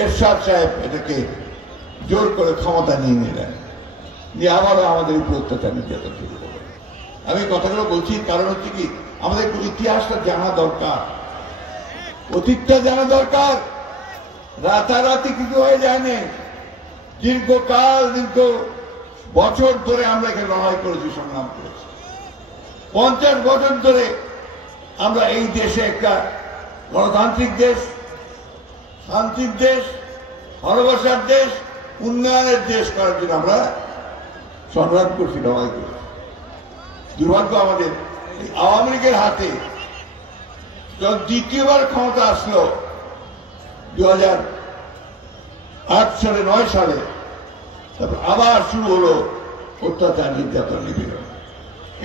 এরশাদ সাহেব এটাকে জোর করে ক্ষমতা নিয়ে নিলেন, নিয়ে আবারও আমাদের উপর অত্যাচার নির্যাতন শুরু করলেন। আমি কথাগুলো বলছি কারণ হচ্ছে কি, আমাদের একটু ইতিহাসটা জানা দরকার, অতীতটা জানা দরকার। রাতারাতি কিছু হয়ে যায়নি, দীর্ঘকাল দীর্ঘ বছর ধরে আমরা এখানে লড়াই করেছি, সংগ্রাম করেছি। 50 বছর ধরে আমরা এই দেশে একটা গণতান্ত্রিক দেশ, শান্তির দেশ, ভালোবাসার দেশ, উন্নয়নের দেশ করার জন্য আমরা সংগ্রাম করছি, লড়াই করছি। দুর্ভাগ্য আমাদের আওয়ামী লীগের হাতে যখন দ্বিতীয়বার ক্ষমতা আসলো 2008 সালে 9 সালে, তারপর আবার শুরু হলো অত্যাচার নির্যাতন নিপীড়ন।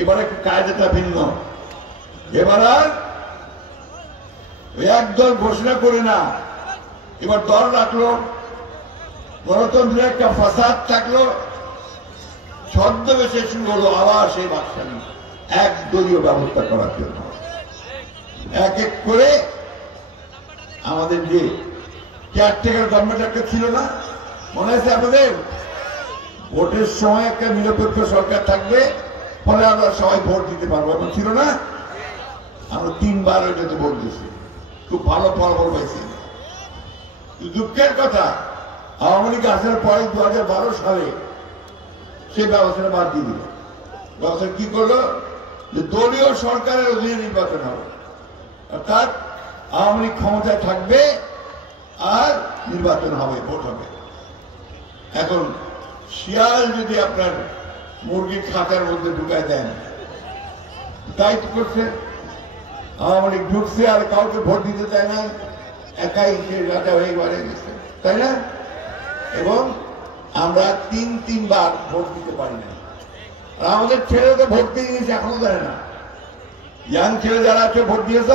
এবার একটু কায়দাটা ভিন্ন। এবার আর একদল ঘোষণা করে না, এবার দল রাখলো, গণতন্ত্রের একটা ফাসাদ থাকলো, ছদ্মবেশে শুরু হলো আবার সেই বাকশালী এক দলীয় ব্যবস্থা করার জন্য। এক এক করে আমাদের যে কেয়ারটেকার গভর্নমেন্ট একটা ছিল না, মনে আছে আপনাদের? ভোটের সময় একটা নিরপেক্ষ সরকার থাকবে, ফলে আমরা সবাই ভোট দিতে পারবো, এমন ছিল না? আমরা 3 বার ওইটাতে ভোট দিয়েছি, খুব ভালো ফলাফল পাইছি। দুঃখের কথা, আওয়ামী লীগ আসার পরে 2012 সালে সেই ব্যবস্থাটা বাদ দিয়ে দিল। ব্যবস্থা কি করলো, যে দলীয় সরকারের অধীনে নির্বাচন হবে, অর্থাৎ আওয়ামী লীগ ক্ষমতায় থাকবে আর নির্বাচন হবে, ভোট হবে। এখন শিয়াল যদি আপনার মুরগির খাঁচার মধ্যে ঢুকায় দেন, তাই তো করছে। আওয়ামী লীগ ঢুকছে আর কাউকে ভোট দিতে চায় না, একাই সে রাজা হয়ে বাড়ে গেছে, তাই না? এবং আমরা 3 বার ভোট দিতে পারি না। আর আমাদের ছেলে তো ভোট দিয়ে দিয়েছে, এখনো দেয় না। ইয়াং ছেলে যারা আছে ভোট দিয়েছ,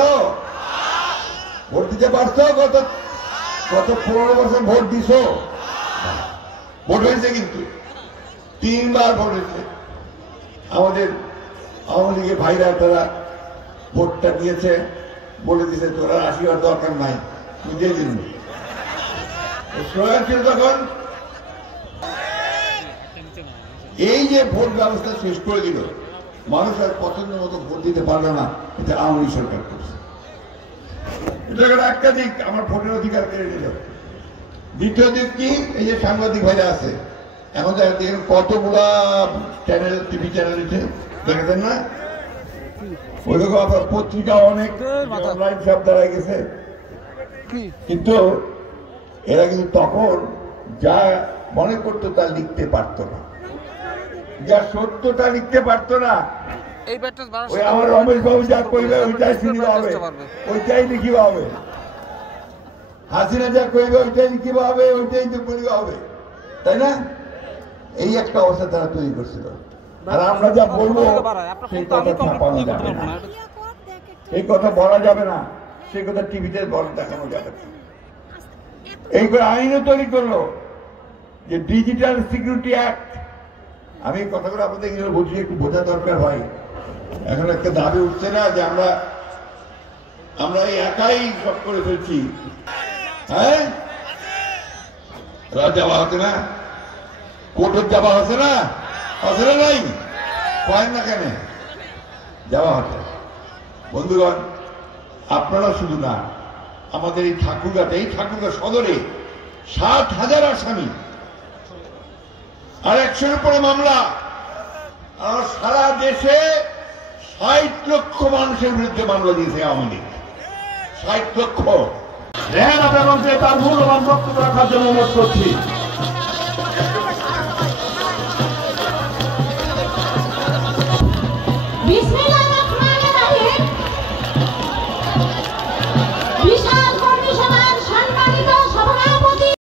ভোট দিতে পারছো? গত 15 বছর ভোট দিছ, ভোট হয়েছে, কিন্তু 3 বার ভোট হয়েছে। আমাদের আওয়ামী লীগের ভাইরা তারা ভোটটা দিয়েছে, বলে দিয়েছে তোরা আসিবার দরকার নাই, বুঝিয়ে দিন। স্লোগান ছিল তখন, এই যে ভোট ব্যবস্থা শেষ করে দিল, মানুষ আর পছন্দ মতো ভোট দিতে পারলো না, এটা আওয়ামী লীগ সরকার করছে। এটা একটা দিক, আমার ভোটের অধিকার কেড়ে নিল। দ্বিতীয় দিক কি, এই যে সাংবাদিক ভাইরা আছে, এখন দেখেন কতগুলা চ্যানেল, টিভি চ্যানেল দেখেছেন না? ওইরকম আপনার পত্রিকা অনেক অনলাইন সব দাঁড়ায় গেছে, কিন্তু এরা কিন্তু তখন যা মনে করতো তা লিখতে পারতো না, যা সত্যতা লিখতে পারতো না। ওই আমার রমেশ বাবু যা কইবে ওইটাই শুনিবা হবে, ওইটাই লিখিবা হবে। হাসিনা যা কইবে ওইটাই লিখিবা হবে, ওইটাই তো বলিবা হবে, তাই না? এই একটা অবস্থা তারা তৈরি করছিল। আর আমরা যা বলবো সেই কথা ছাপানো যাবে না, এই কথা বলা যাবে না, সেই কথা টিভিতে দেখানো যাবে না। এই করে আইনও তৈরি করলো যে ডিজিটাল সিকিউরিটি অ্যাক্ট। আমি এই কথাগুলো আপনাদের বলছি, একটু বোঝা দরকার হয়। এখন একটা দাবি উঠছে না যে আমরা একাই সব করে ফেলছি। হ্যাঁ, যাওয়া হচ্ছে না, কোর্টের যাওয়া হচ্ছে না, আছে না? নাই, কয়েন না কেন যাওয়া হচ্ছে। বন্ধুগণ, আপনারা শুধু না, আমাদের এই ঠাকুরগাঁ সদরে 60,000 আসামি, আর 100-এর উপরে মামলা, আর সারা দেশে 60 লক্ষ মানুষের বিরুদ্ধে মামলা দিয়েছে আওয়ামী লীগ, 60 লক্ষ। রেহান আপনার তার মূল্যবান বক্তব্য রাখার জন্য অনুরোধ করছি। বিসমিল্লাহ।